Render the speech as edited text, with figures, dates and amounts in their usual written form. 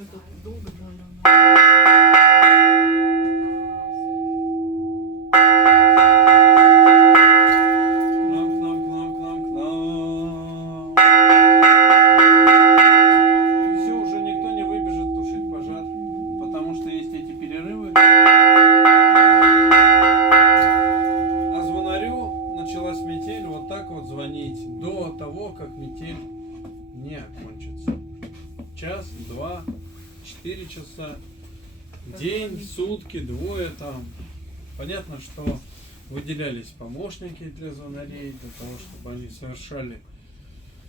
Это долго, наверное. Все, уже никто не выбежит тушить пожар, потому что есть эти перерывы. А звонарю началась метель, вот так вот звонить до того, как метель не окончится. Час, 2, 4 часа, день, сутки, двое там. Понятно, что выделялись помощники для звонарей, для того, чтобы они совершали